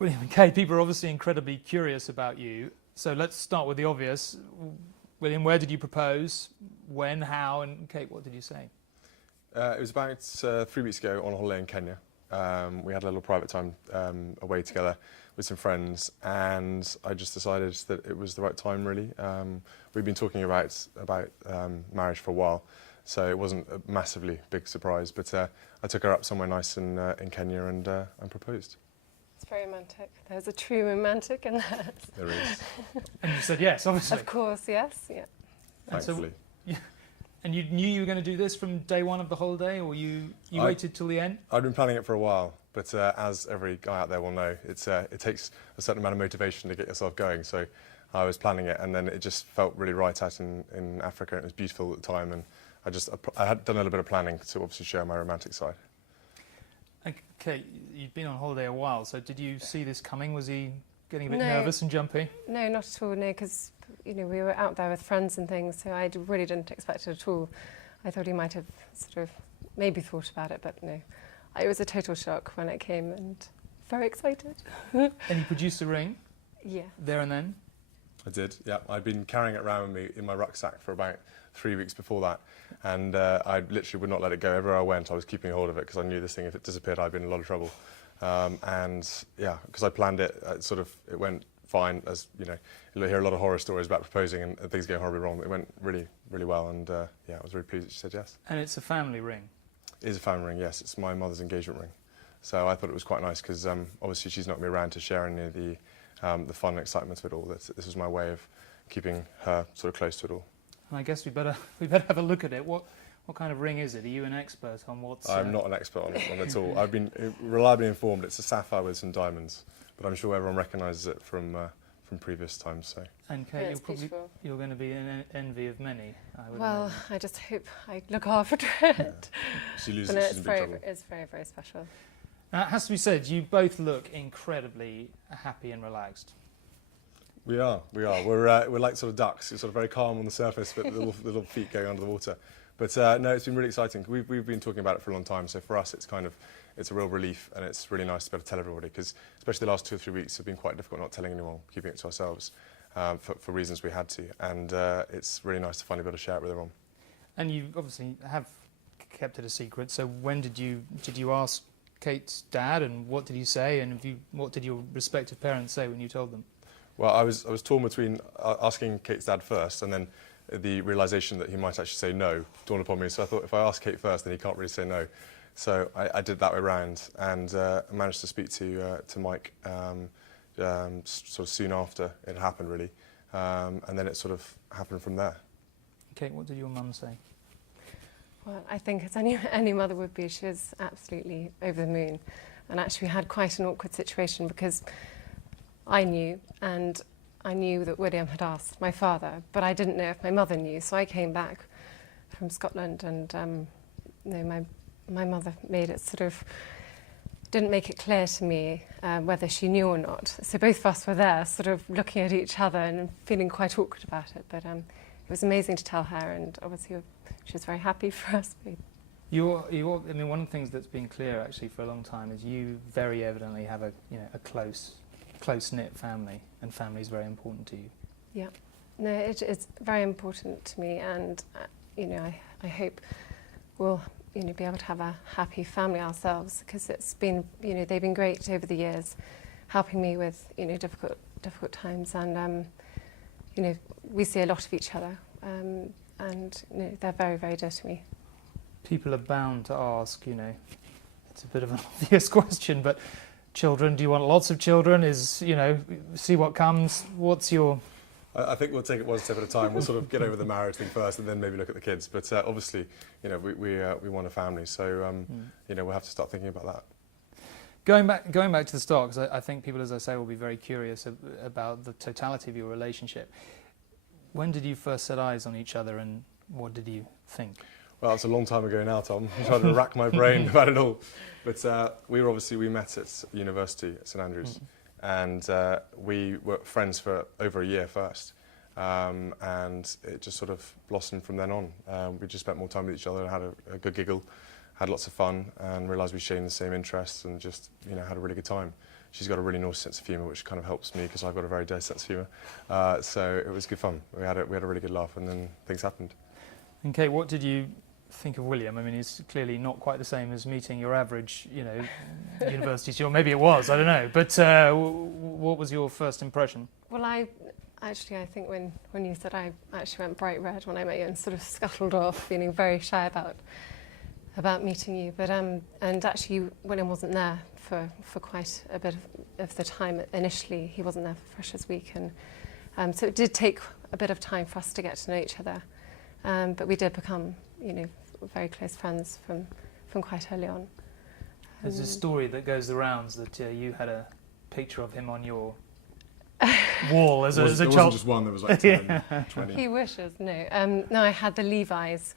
William and Kate, people are obviously incredibly curious about you. So let's start with the obvious. William, where did you propose? When, how, and Kate, what did you say? It was about 3 weeks ago on holiday in Kenya. We had a little private time away together with some friends, and I just decided that it was the right time, really. We've been talking about marriage for a while, so it wasn't a massively big surprise, but I took her up somewhere nice in Kenya and proposed. It's very romantic. There's a true romantic in that. There is. And you said yes, obviously. Of course, yes. Yeah. Thankfully. And you knew you were going to do this from day one of the holiday, or you waited till the end? I'd been planning it for a while, but as every guy out there will know, it takes a certain amount of motivation to get yourself going. So I was planning it, and then it just felt really right out in Africa. It was beautiful at the time, and I had done a little bit of planning to obviously show my romantic side. Okay, you'd been on holiday a while, so did you see this coming? Was he getting a bit nervous and jumpy? No, not at all, no, because we were out there with friends and things, so I really didn't expect it at all. I thought he might have sort of maybe thought about it, but no. It was a total shock when it came, and very excited. And you produced a ring? Yeah. There and then? I did, yeah. I'd been carrying it around with me in my rucksack for about 3 weeks before that, and I literally would not let it go. Everywhere I went, I was keeping hold of it, because I knew this thing, if it disappeared, I'd be in a lot of trouble. And yeah, because I planned it, it went fine. As you know, you'll hear a lot of horror stories about proposing and things going horribly wrong. It went really, really well, and yeah, I was very pleased that she said yes. And it's a family ring? It is a family ring, yes. It's my mother's engagement ring. So I thought it was quite nice, because obviously she's not going to be around to share any of the fun and excitement of it all. This was my way of keeping her sort of close to it all. And I guess we better have a look at it. What kind of ring is it? Are you an expert on what's... I'm not an expert on it at all. I've been reliably informed it's a sapphire with some diamonds, but I'm sure everyone recognises it from previous times. So. And Kate, you're going to be in envy of many, I would imagine. I just hope I look after it. Yeah. She loses, she's in big trouble. It's very, very special. Now, it has to be said, you both look incredibly happy and relaxed. We are. We're like sort of ducks. It's sort of very calm on the surface, but little feet going under the water. But no, it's been really exciting. We've been talking about it for a long time, so for us it's a real relief, and it's really nice to be able to tell everybody, because especially the last 2 or 3 weeks have been quite difficult not telling anyone, keeping it to ourselves for reasons we had to, and it's really nice to finally be able to share it with everyone. And you obviously have kept it a secret, so when did you ask Kate's dad, and what did he say, and what did your respective parents say when you told them? Well, I was torn between asking Kate's dad first, and then the realisation that he might actually say no dawned upon me. So I thought, if I ask Kate first, then he can't really say no. So I did that way round, and managed to speak to Mike sort of soon after it happened, really, and then it sort of happened from there. Kate, what did your mum say? Well, I think as any mother would be, she was absolutely over the moon, and actually we had quite an awkward situation, because I knew that William had asked my father, but I didn't know if my mother knew. So I came back from Scotland, and my mother made it didn't make it clear to me whether she knew or not. So both of us were there, sort of looking at each other and feeling quite awkward about it. But it was amazing to tell her, and obviously she was very happy for us. I mean, one of the things that's been clear actually for a long time is you very evidently have a close-knit family, and family is very important to you. Yeah, no, it is very important to me, and I hope we'll be able to have a happy family ourselves, because it's been they've been great over the years, helping me with difficult times, and we see a lot of each other, and they're very, very dear to me. People are bound to ask, it's a bit of an obvious question, but children, do you want lots of children? See what comes? What's your... I think we'll take it one step at a time. We'll sort of get over the marriage thing first, and then maybe look at the kids. But obviously, we want a family, so we'll have to start thinking about that. Going back to the start, because I think people, as I say, will be very curious about the totality of your relationship. When did you first set eyes on each other, and what did you think? Well, it's a long time ago now, Tom. I'm trying to rack my brain about it all. But we met at university at St Andrews, and we were friends for over a year first, and it just sort of blossomed from then on. We just spent more time with each other and had a good giggle, had lots of fun, and realised we shared the same interests, and just had a really good time. she's got a really naughty sense of humour, which kind of helps me because I've got a very dirty sense of humour. So it was good fun. We had a really good laugh, and then things happened. And Kate, what did you think of William? I mean, he's clearly not quite the same as meeting your average, university student. Maybe it was, I don't know. But what was your first impression? Well, I think when you said, I actually went bright red when I met you and sort of scuttled off, feeling very shy about meeting you. But and actually, William wasn't there for quite a bit of the time initially. He wasn't there for Freshers Week, and so it did take a bit of time for us to get to know each other. But we did become, very close friends from quite early on. There's a story that goes the rounds that you had a picture of him on your wall as a child. There wasn't just one, there was like 10, 20. He wishes, no. No, I had the Levi's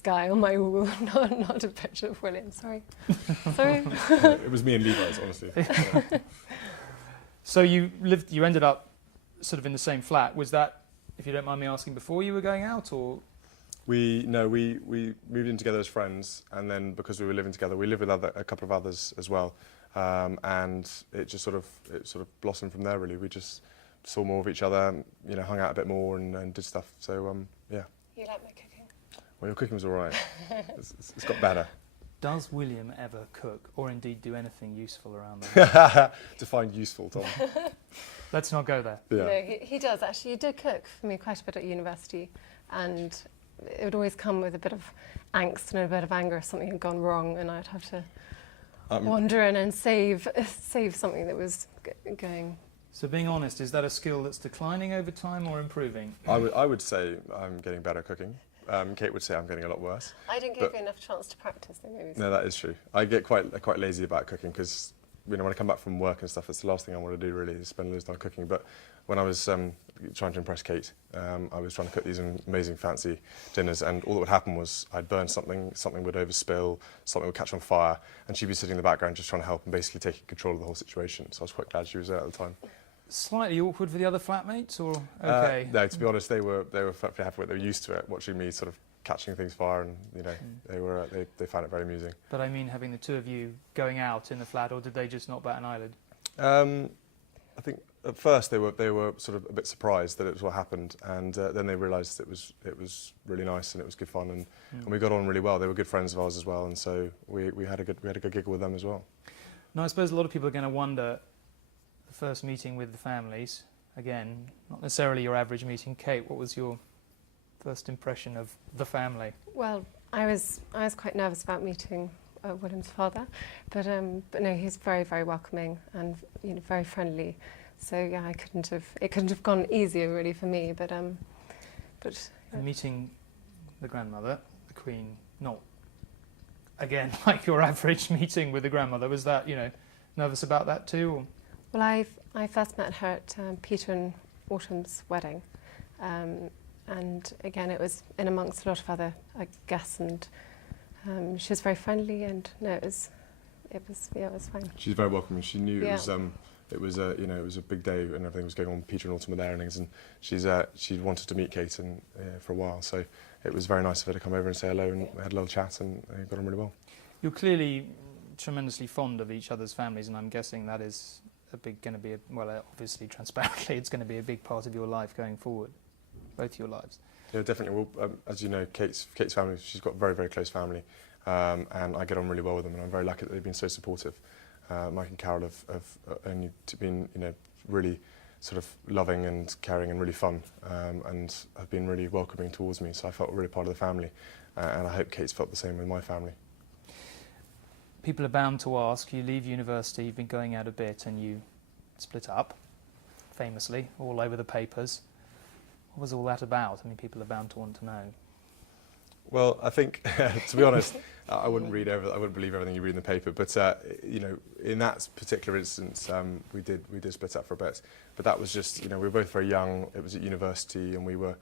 guy on my wall, not a picture of William, sorry. It was me and Levi's, honestly. Yeah. So you ended up sort of in the same flat. Was that, if you don't mind me asking, before you were going out, or? We moved in together as friends, and then because we were living together, we lived with a couple of others as well, and it just sort of blossomed from there. Really, we just saw more of each other, hung out a bit more and did stuff. So yeah. You like my cooking? Well, your cooking was all right. It's got better. Does William ever cook, or indeed do anything useful around there? Define useful, Tom. Let's not go there. Yeah. No, he does actually. He did cook for me quite a bit at university, and it would always come with a bit of angst and a bit of anger if something had gone wrong, and I'd have to wander in and save something that was going. So being honest, is that a skill that's declining over time or improving? I would say I'm getting better at cooking. Kate would say I'm getting a lot worse. I didn't give you enough chance to practice, though, maybe. No, that is true. I get quite lazy about cooking because when I come back from work and stuff, it's the last thing I want to do really is spend loads of time cooking. But when I was trying to impress Kate, I was trying to cook these amazing fancy dinners, and all that would happen was I'd burn something would overspill, something would catch on fire, and she'd be sitting in the background just trying to help and basically taking control of the whole situation. So I was quite glad she was there at the time. Slightly awkward for the other flatmates, or okay? No, to be honest, they were happy with it. They were used to it, watching me sort of catching things fire, and they found it very amusing. But I mean, having the two of you going out in the flat, or did they just not bat an eyelid? I think at first they were sort of a bit surprised that it was what happened, and then they realised it was really nice and it was good fun, and we got on really well. They were good friends of ours as well, and so we had a good giggle with them as well. Now, I suppose a lot of people are going to wonder, the first meeting with the families, again, not necessarily your average meeting. Kate, what was your first impression of the family? Well, I was quite nervous about meeting William's father, but no, he's very, very welcoming and very friendly. So yeah, it couldn't have gone easier really for me. But And meeting the grandmother, the Queen, not again like your average meeting with the grandmother. Was that nervous about that too? Or? Well, I first met her at Peter and Autumn's wedding, and again it was in amongst a lot of other guests, and she was very friendly, and no, it was fine. She's very welcoming. She knew Yeah. it was a big day and everything was going on. Peter and Autumn were there and things, and she'd wanted to meet Kate for a while, so it was very nice of her to come over and say hello, and we had a little chat and got on really well. You're clearly tremendously fond of each other's families, and I'm guessing that is obviously transparently, it's going to be a big part of your life going forward, both your lives. Yeah, definitely. Well, as you know, Kate's family, she's got a very, very close family, and I get on really well with them, and I'm very lucky that they've been so supportive. Mike and Carol have only been, really sort of loving and caring and really fun, and have been really welcoming towards me, so I felt really part of the family, and I hope Kate's felt the same with my family. People are bound to ask, you leave university, you've been going out a bit, and you split up, famously, all over the papers. What was all that about? I mean, people are bound to want to know. Well, I think, to be honest, I wouldn't believe everything you read in the paper, but in that particular instance, we did split up for a bit. But that was just, we were both very young. It was at university, and we were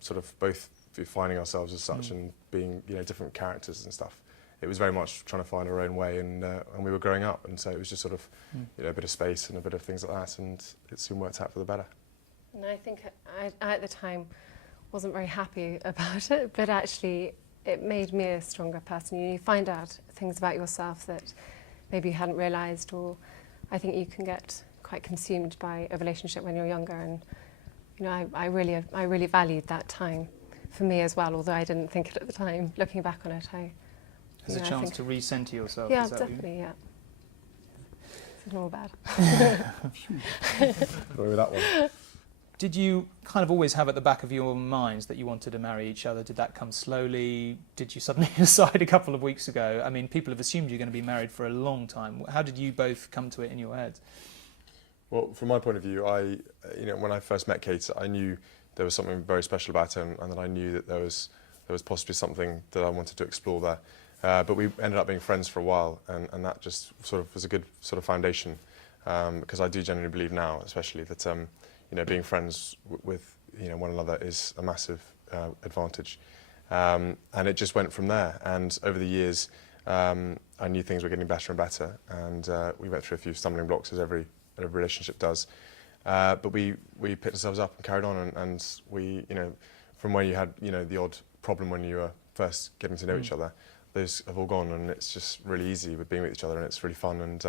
sort of both finding ourselves as such and being, different characters and stuff. It was very much trying to find our own way, and we were growing up, and so it was just sort of, a bit of space and a bit of things like that, and it soon worked out for the better. And I think I at the time wasn't very happy about it, but actually it made me a stronger person. You find out things about yourself that maybe you hadn't realised, or I think you can get quite consumed by a relationship when you're younger, and I really valued that time for me as well, although I didn't think it at the time. Looking back on it, As a chance to re-center yourself. Yeah, is that definitely, yeah. It's not all bad. Go with that one. Did you kind of always have at the back of your minds that you wanted to marry each other? Did that come slowly? Did you suddenly decide a couple of weeks ago? I mean, people have assumed you're going to be married for a long time. How did you both come to it in your heads? Well, from my point of view, when I first met Kate, I knew there was something very special about him, and that I knew that there was possibly something that I wanted to explore there. But we ended up being friends for a while, and that just sort of was a good sort of foundation, because I do genuinely believe now, especially that being friends with one another is a massive advantage, and it just went from there. And over the years, I knew things were getting better and better, and we went through a few stumbling blocks, as every relationship does. But we picked ourselves up and carried on, and we, from where you had the odd problem when you were first getting to know each other, those have all gone, and it's just really easy with being with each other, and it's really fun. And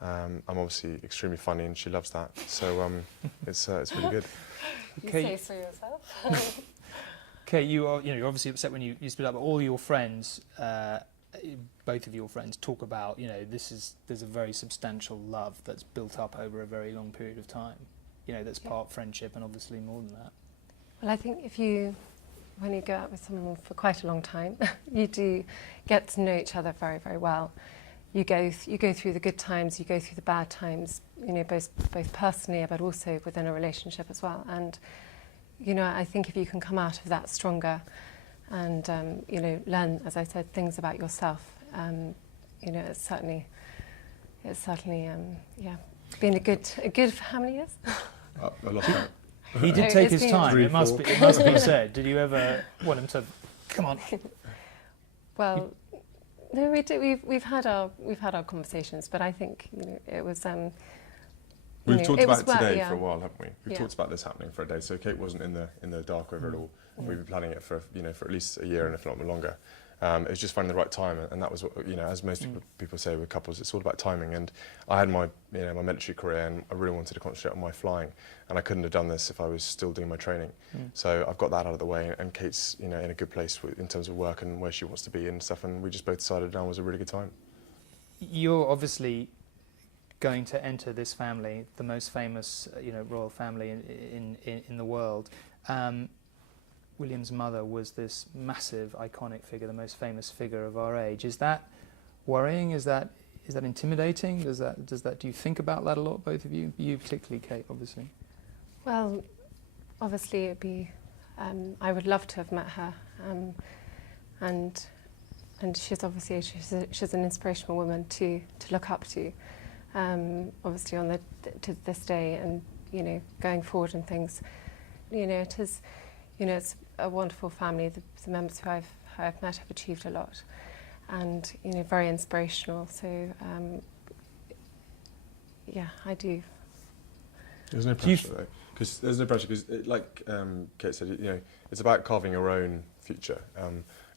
I'm obviously extremely funny, and she loves that. So it's really good. You say so yourself. Okay, you're obviously upset when you split up. But all your friends, both of your friends, talk about there's a very substantial love that's built up over a very long period of time. That's part friendship and obviously more than that. Well, I think when you go out with someone for quite a long time, you do get to know each other very, very well. You go through the good times, you go through the bad times, both personally, but also within a relationship as well. And I think if you can come out of that stronger, and learn, as I said, things about yourself, it's certainly been a good how many years? I lost count. He did take his time. 3, it must 4. be said. Did you ever want him to come on? Well, no, we do. We've had our conversations, but I think it was. We've talked about it today yeah. for a while, haven't we? We've Yeah. talked about this happening for a day. So Kate wasn't in the dark over it all. We've been planning it for at least a year, and if not longer. It was just finding the right time, and that was what, as most people say with couples, it's all about timing. And I had my my military career, and I really wanted to concentrate on my flying, and I couldn't have done this if I was still doing my training. So I've got that out of the way, and Kate's in a good place in terms of work and where she wants to be and stuff, and we just both decided now was a really good time. You're obviously going to enter this family, the most famous royal family in the world. William's mother was this massive, iconic figure, the most famous figure of our age. Is that worrying? Is that intimidating? Do you think about that a lot, both of you? You particularly, Kate, obviously. Well, obviously it'd be. I would love to have met her, and she's obviously she's an inspirational woman to look up to. Obviously to this day, and going forward and things. It is. It's a wonderful family. The members who I've met have achieved a lot, and very inspirational. So I do. There's no pressure though, because there's no pressure because, like Kate said, it's about carving your own future.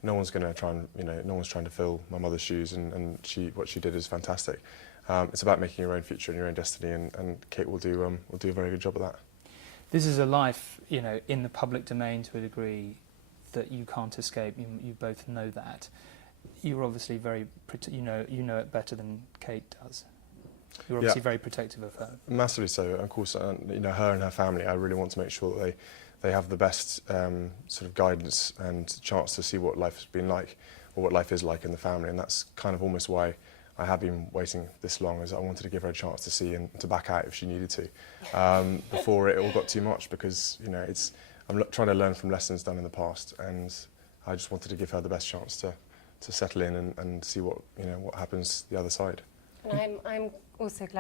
No one's going to try and no one's trying to fill my mother's shoes, and what she did is fantastic. It's about making your own future and your own destiny, and Kate will do a very good job of that. This is a life, in the public domain to a degree that you can't escape. You both know that. You're obviously very, you know it better than Kate does. You're obviously very protective of her. Massively so. Of course, her and her family, I really want to make sure that they have the best sort of guidance and chance to see what life has been like, or what life is like in the family, and that's kind of almost why I have been waiting this long, as I wanted to give her a chance to see and to back out if she needed to, before it all got too much, because I'm trying to learn from lessons done in the past, and I just wanted to give her the best chance to settle in and see what happens the other side. And I'm also glad